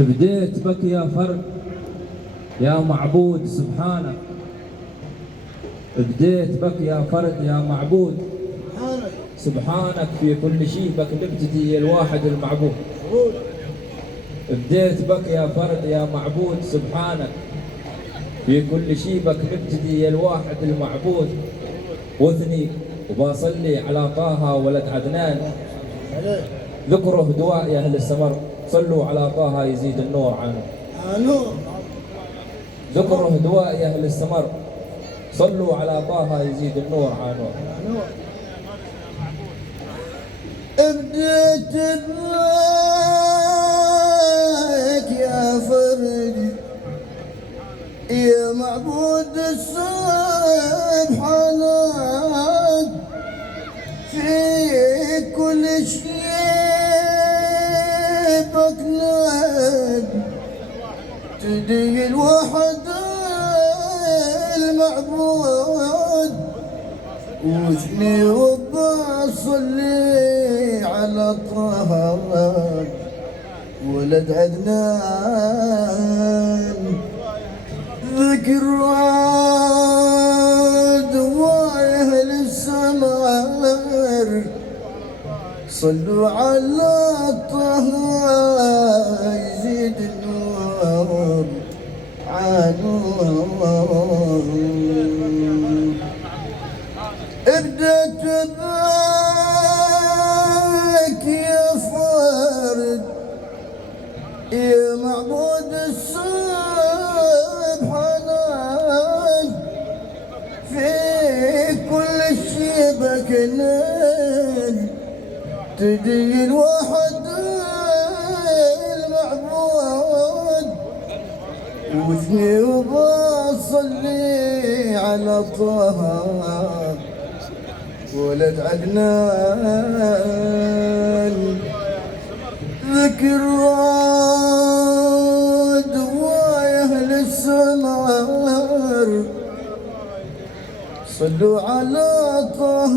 بديت بك يا فرد يا معبود سبحانك، بديت بك يا فرد يا معبود سبحانك، في كل شيء بك نبتدي الواحد المعبود. بديت بك يا فرد يا معبود سبحانك، في كل شيء بك نبتدي الواحد المعبود. واثني وبصلي على طه ولد عدنان، ذكره دواء يا اهل السمر، صلوا على طه يزيد النور عنه. ذكره دواء يا اهل السمر، صلوا على طه يزيد النور عنه. بديت بك يا فرد يا معبود سبحانك، في كل شيء بك تدي الوحد المعبود. وثني وبصلي على طه ولد عدنان، ذكر دواء اهل السمر، صلوا على طه يزيد النور عنهم. بديت بك يا فرد يا معبود سبحانك، في كل شيء بك تدي الواحد المعبود. وثني وبصلي على طه ولد عدنان، ذكر دواء اهل السمر، صلوا على طه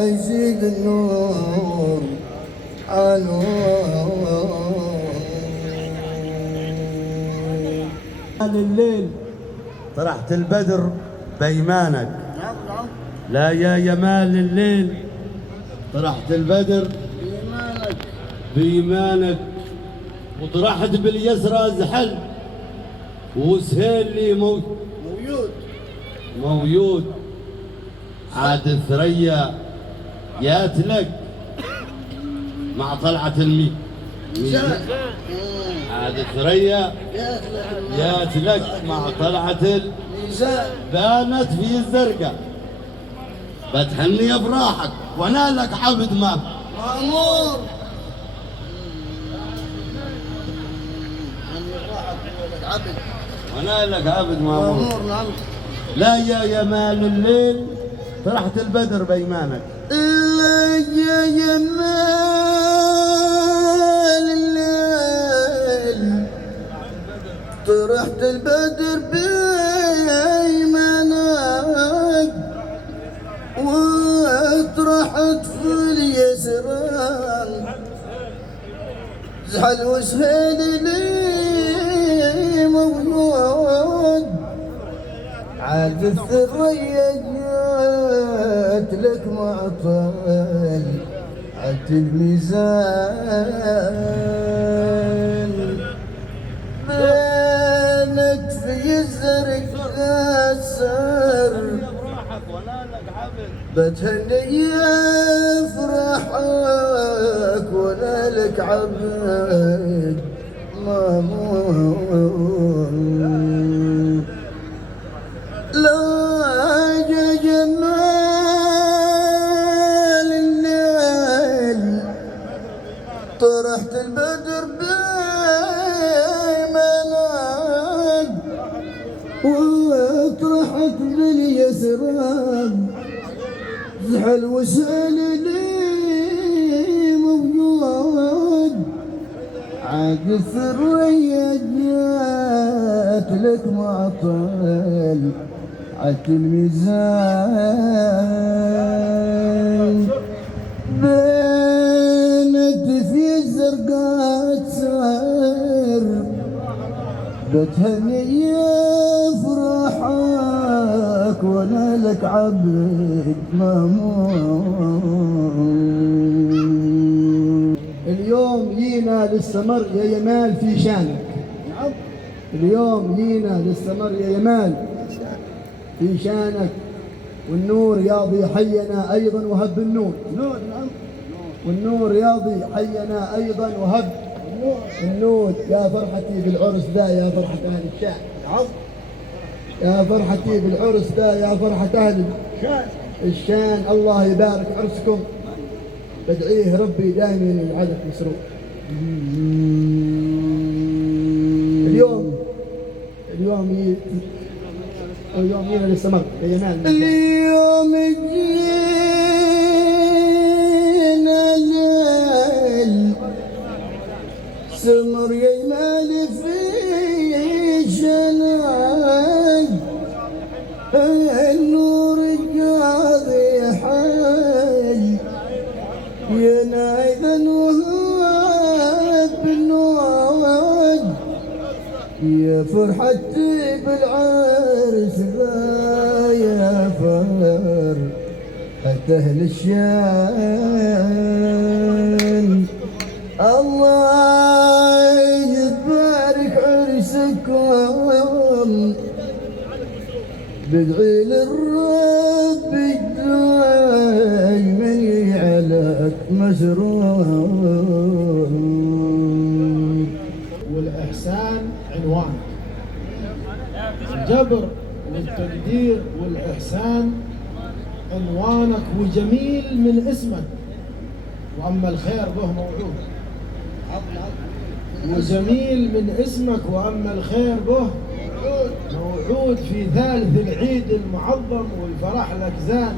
يزيد النور الليل طلعت البدر بإيمانك، لا يا يمال الليل طرحت البدر بإيمانك، وطرحت باليسرى زحل وسهيل لي موجود عاد الثريا يات لك مع طلعة الميزان، عاد الثريا يات لك مع طلعة الميزان، بانت في الزرقاء بتهني افراحك وانا لك عبد مامور. وانا لك عبد مامور. لا يا يمال الليل طرحت البدر بإيمانك، لا يا يمال الليل طرحت البدر بإيمانك، وطرحت في اليسران زحل وسهيل لي موجود. عاد الثريا جات لك معطل عد الميزان، بانت في الزرق السر، بتهني افراحك وانا لك عبد مامون. لا يا جمال الليل طرحت البدر بإيمانك، وطرحت باليسران زحل وسهل لي موجود. عاد الثريا جات لك معطل عد الميزان، بانت في الزرقاء بتهني فرحك وانا لك عبد مامون. اليوم جينا للسمر يا يمال في شانك. اليوم جينا للسمر يا يمال في شانك، والنور رياضي حينا ايضا وهب النور. والنور رياضي حينا ايضا وهب النور. يا فرحتي بالعرس ذا يا فرحة اهل الشام. يا فرحتي بالعرس ذا يا فرحة اهل الشان. الله يبارك عرسكم، بدعيه ربي دائما يجعلك مسرور. اليوم جينا للسمر يا يمال. اليوم جينا للسمر يا يمال في شناي، النور قاضي حي ينايذا وهاب النوج. يا فرحتي بالعرس ذا يا فرحة أهل الشان. الله يبارك عرسكم، بدعي للرب دايما يجعلك مسرور. والإحسان عنوانك، الجبر والتقدير والإحسان عنوانك، وجميل من اسمك، وأما الخير به موعود. وجميل من اسمك وأما الخير به موعود. في ثالث العيد المعظم والفرح لك زان.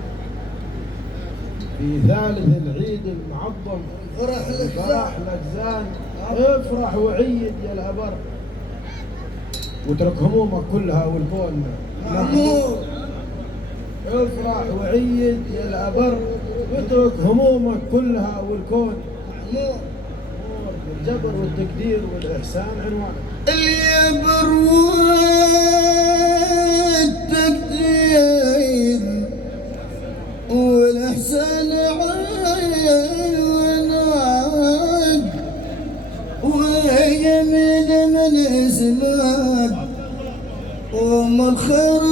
في ثالث العيد المعظم فرح لك زان. افرح وعيد يا الأبر، واترك همومك كلها والكون محمود. افرح وعيد يا الأبر، واترك همومك كلها والكون محمود. الجبر والتقدير والإحسان عنوانك. الجبر والتقدير والإحسان عنوانك، وجميل من اسمك وما الخير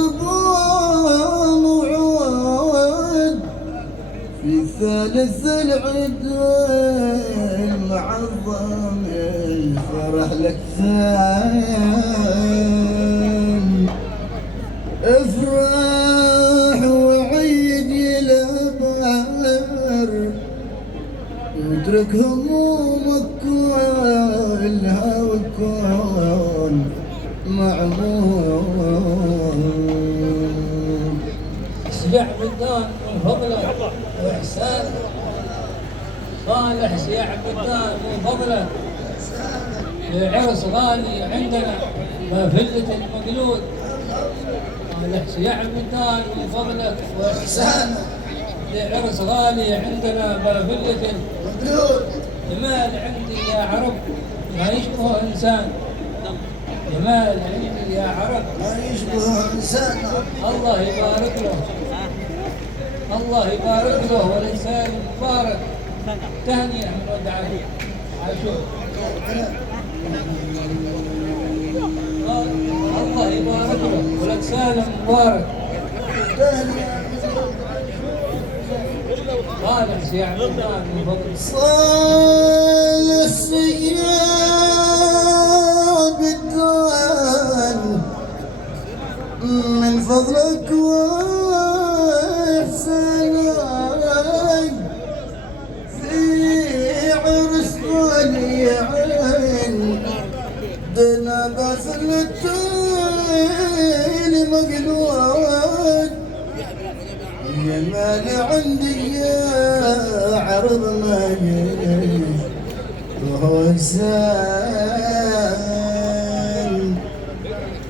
موعود. في ثالث العيد المعظم الفرح لك زان. افرح وعيد يا الأبر، اترك همومك كلها وكون معمول. سياح بدان من فضلك وإحسانك، صالح سياح بدان من فضلك، عرس غالي عندنا ما فلة المقلود. صالح سياح بدان من فضلك وإحسانك، عرس غالي عندنا ما فلة المقلود. جمال عندي يا عرب ما يشبه إنسان، جمال عندي يا عرب ما يشبه إنسان. الله يبارك له، الله يبارك له، والإنسان مبارك. تهنئة من ود علي عاشور. الله يبارك له والإنسان مبارك. صالح سياح بدان من فضل. صالح سياح بدان من فضلك وإحسانك، في عرس غالي عندنا بفلتين مقلود. يا مال عندي يا عرض ما وهو إنسان.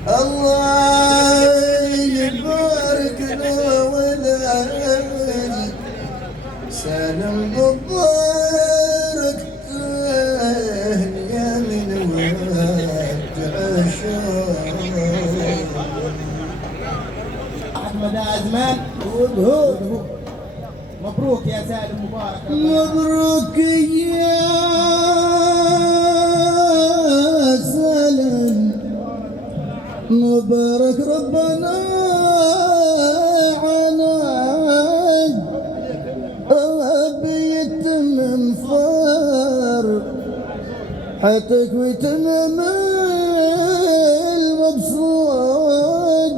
الله يبارك له ولد سالم مبارك تهنية من وقت عاشور. سالم مبارك. مبروك يا سالم، مبارك ربنا عناد، بيتمم فرحتك ويتمم المبسوط،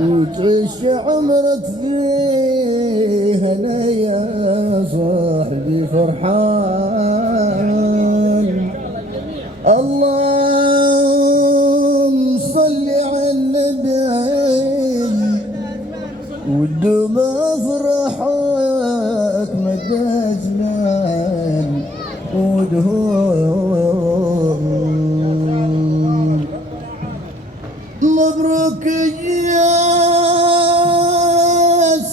وتعيش عمرك فيه هنا يا صاحبي فرحان. اللهم صل على النبي ودوم افرحك مدى زمان ودهور. مبروك يا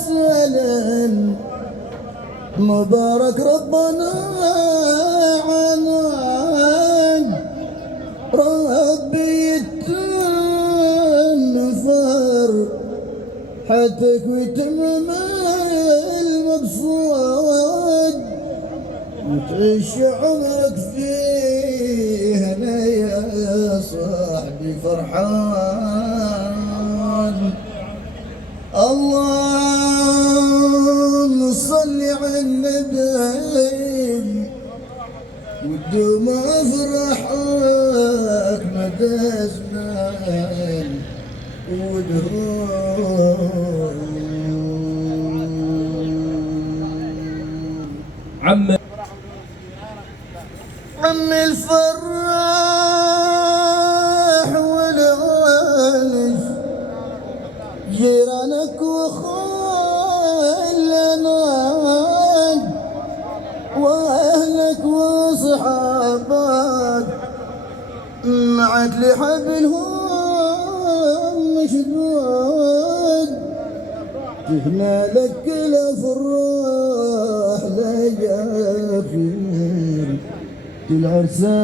سالم، مبارك ربنا عناد، ربي يتم فرحتك ويتمم المقصود، وتعيش عمرك فيه هنا يا صاحبي فرحان. اللهم صل على النبي ودوم افرحك مدى زمان ودهور. عم الفراح والعالج، جيرانك وخلناك واهلك واصحابك، معك لحبلهم مشدود، تهنى لك الافراح لجافير العرسان.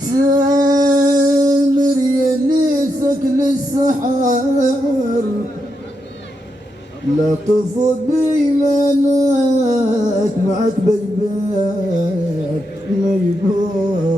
سامر يليسك للسحر، لطف بيمانك معك بجبات مجبور.